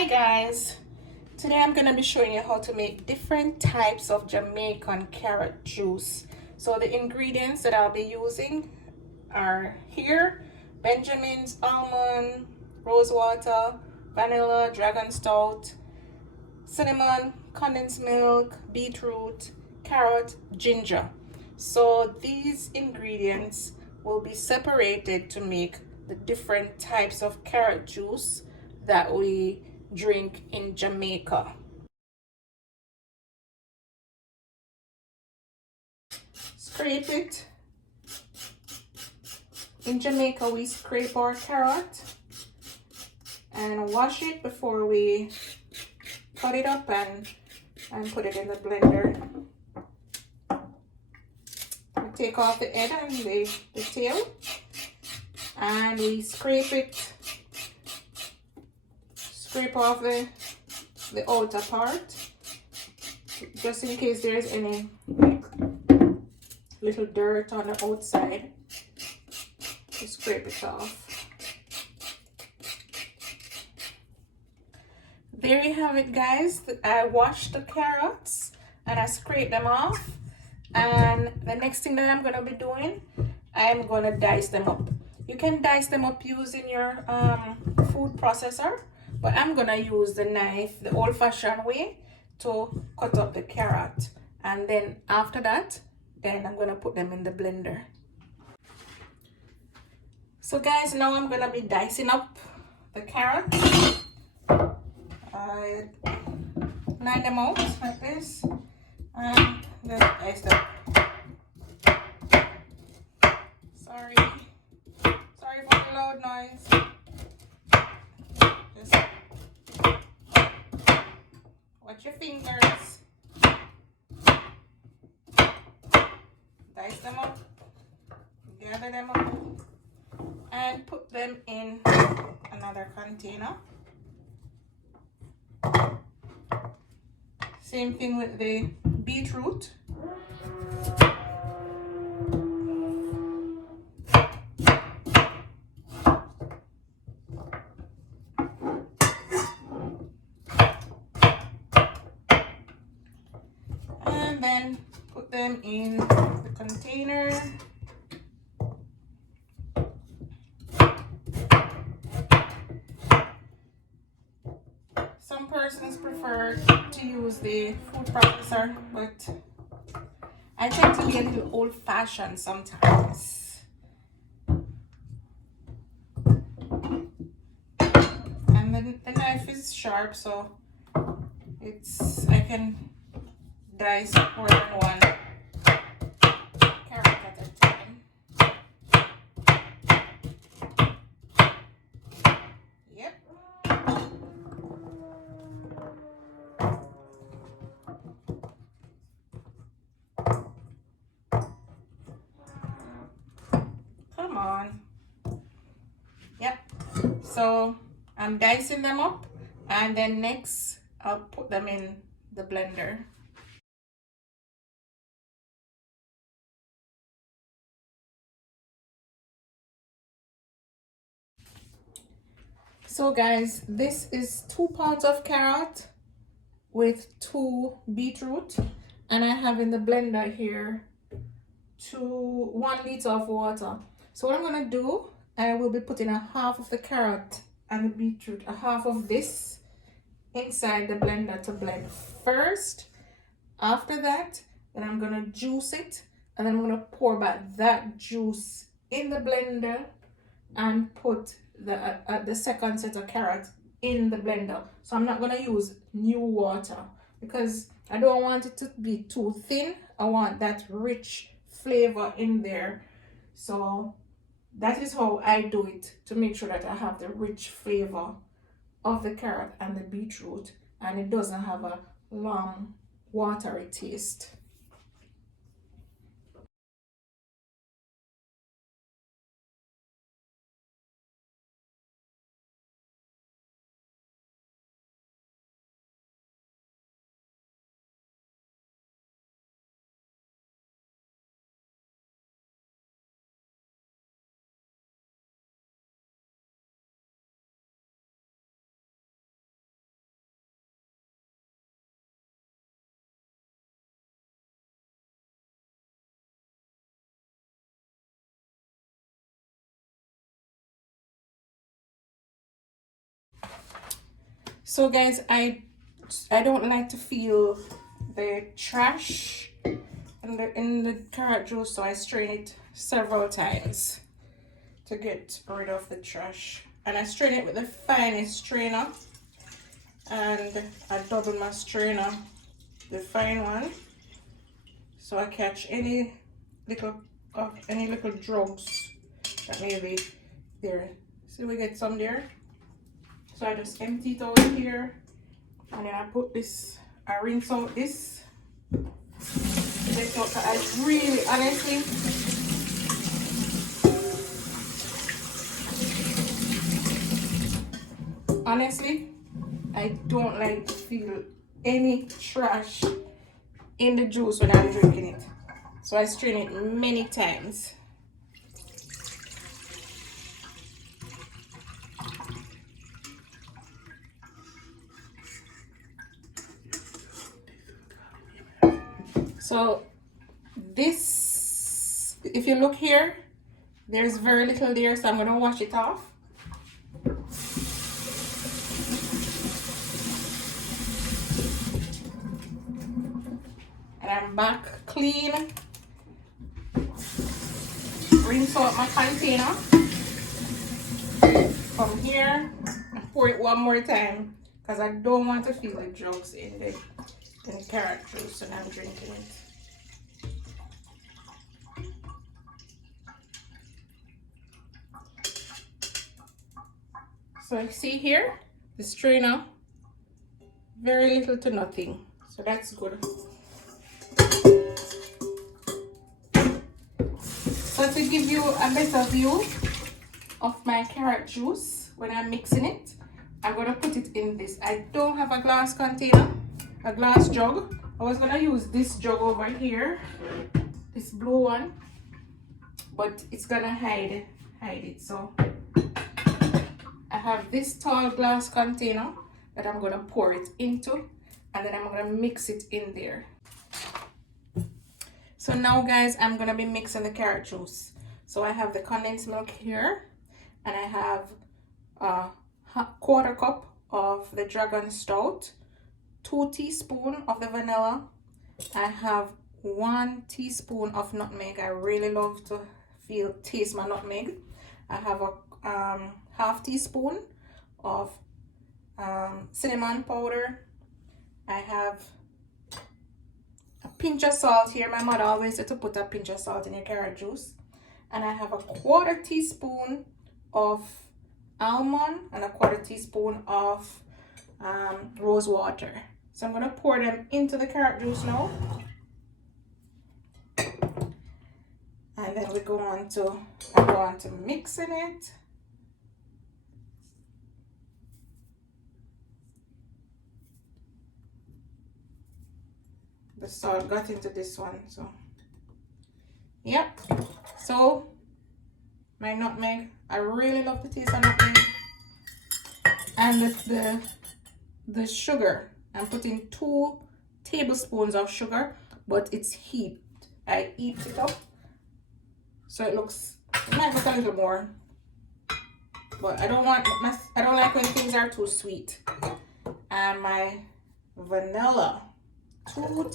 Hi guys, today I'm going to be showing you how to make different types of Jamaican carrot juice. So the ingredients that I'll be using are here: Benjamin's almond, rose water, vanilla, dragon stout, cinnamon, condensed milk, beetroot, carrot, ginger. So these ingredients will be separated to make the different types of carrot juice that we drink in Jamaica. Scrape it. In Jamaica, we scrape our carrot and wash it before we cut it up and put it in the blender. We take off the head and the tail, and we scrape it, scrape off the outer part, just in case there's any little dirt on the outside. You scrape it off. There you have it, guys. I washed the carrots and I scraped them off, and the next thing that I'm going to be doing, I'm going to dice them up. You can dice them up using your food processor, but I'm going to use the knife the old-fashioned way to cut up the carrot, and then after that, then I'm going to put them in the blender. So guys, now I'm going to be dicing up the carrots. I line them out like this and then dice them. Sorry for the loud noise. Just watch your fingers. Dice them up, gather them up, and put them in another container. Same thing with the beetroot. And then put them in the container. Some persons prefer to use the food processor, but I tend to be a little old-fashioned sometimes. And the knife is sharp, so I can dice more than one carrot at a time. Yep. Come on. Yep. So I'm dicing them up, and then next I'll put them in the blender. So guys, this is 2 pounds of carrot with 2 beetroot, and I have in the blender here 1 liter of water. So what I'm gonna do, I will be putting a half of the carrot and the beetroot, a half of this inside the blender to blend first. After that, then I'm gonna juice it, and then I'm gonna pour back that juice in the blender and put the second set of carrot in the blender. So I'm not gonna use new water because I don't want it to be too thin. I want that rich flavor in there. So that is how I do it, to make sure that I have the rich flavor of the carrot and the beetroot, and it doesn't have a long watery taste. So guys, I don't like to feel the trash in the carrot juice, so I strain it several times to get rid of the trash. And I strain it with the finest strainer, and I double my strainer, the fine one, so I catch any little drugs that may be there. So we get some there. So I just empty it out here, and then I put this, I rinse out this. I really, honestly, I don't like to feel any trash in the juice when I'm drinking it. So I strain it many times. So this, if you look here, there's very little there, so I'm going to wash it off. And I'm back clean. Rinse out my container. From here, and pour it one more time, because I don't want to feel the drugs in the carrot juice when I'm drinking it. So you see here, the strainer, very little to nothing. So that's good. So to give you a better view of my carrot juice when I'm mixing it, I'm going to put it in this. I don't have a glass container, a glass jug. I was going to use this jug over here, this blue one, but it's going to hide it. So I have this tall glass container that I'm going to pour it into, and then I'm going to mix it in there. So now guys, I'm going to be mixing the carrot juice. So I have the condensed milk here, and I have a quarter cup of the Dragon Stout, 2 teaspoons of the vanilla. I have 1 teaspoon of nutmeg. I really love to taste my nutmeg. I have a half teaspoon of cinnamon powder. I have a pinch of salt here. My mother always said to put a pinch of salt in your carrot juice. And I have a 1/4 teaspoon of almond and a 1/4 teaspoon of rose water. So I'm going to pour them into the carrot juice now. And then we go on to mixing it. The salt got into this one, so yep. So my nutmeg, I really love the taste of nutmeg. And the sugar, I'm putting 2 tablespoons of sugar, but it's heaped. I heaped it up, so it might look a little more, but I don't like when things are too sweet. And my vanilla, 2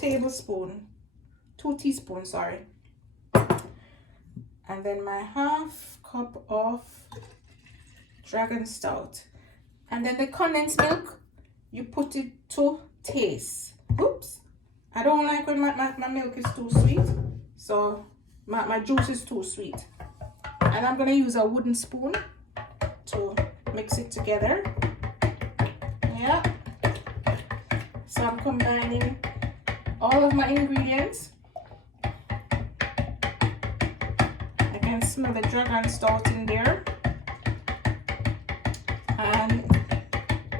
teaspoons, sorry. And then my half cup of Dragon Stout. And then the condensed milk, you put it to taste. Oops. I don't like when my milk is too sweet. So my juice is too sweet. And I'm going to use a wooden spoon to mix it together. Yeah. So I'm combining all of my ingredients. I can smell the Dragon Stout in there. And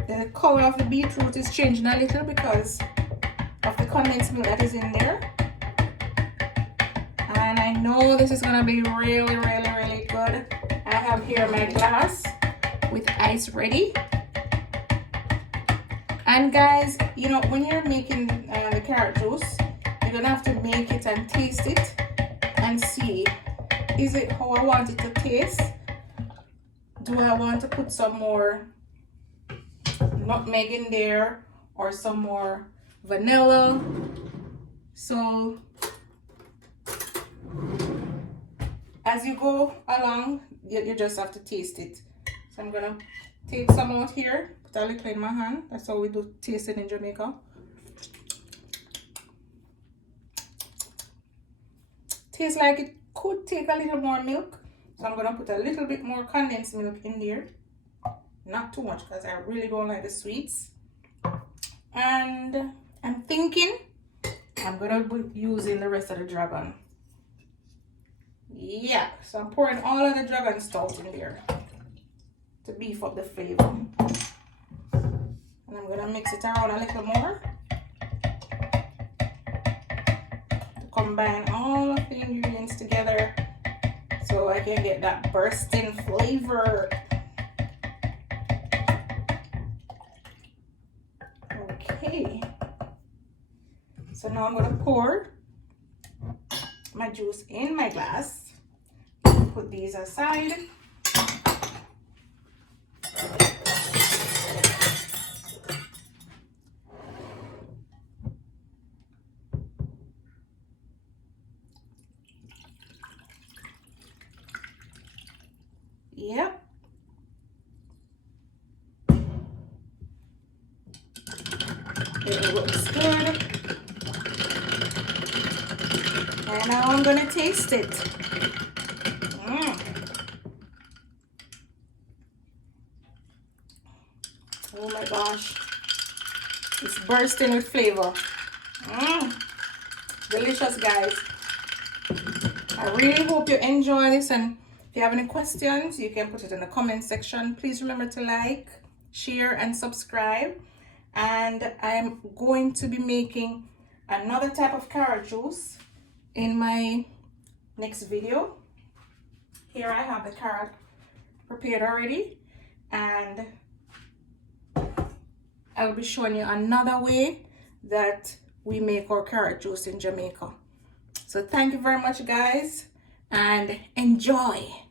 the color of the beetroot is changing a little because of the condensed milk that is in there. And I know this is going to be really, really, really good. I have here my glass with ice ready. And guys, you know, when you're making the carrot juice, you're going to have to make it and taste it and see, is it how I want it to taste? Do I want to put some more nutmeg in there or some more vanilla. So as you go along, you just have to taste it. So I'm gonna take some out here, put a little in my hand. That's how we do tasting in Jamaica. Tastes like it could take a little more milk. So I'm gonna put a little bit more condensed milk in there. Not too much because I really don't like the sweets. And I'm thinking I'm gonna be using the rest of the dragon. Yeah, so I'm pouring all of the dragon stout in there to beef up the flavor. And I'm gonna mix it around a little more to combine all of the ingredients together so I can get that bursting flavor. Okay, so now I'm gonna pour my juice in my glass. Put these aside. Yep. It looks good. And now I'm gonna taste it. Oh my gosh. It's bursting with flavor. Delicious, guys. I really hope you enjoy this, and if you have any questions, you can put it in the comment section. Please remember to like, share, and subscribe. And I'm going to be making another type of carrot juice in my next video. Here I have the carrot prepared already, and I'll be showing you another way that we make our carrot juice in Jamaica. So thank you very much, guys, and enjoy.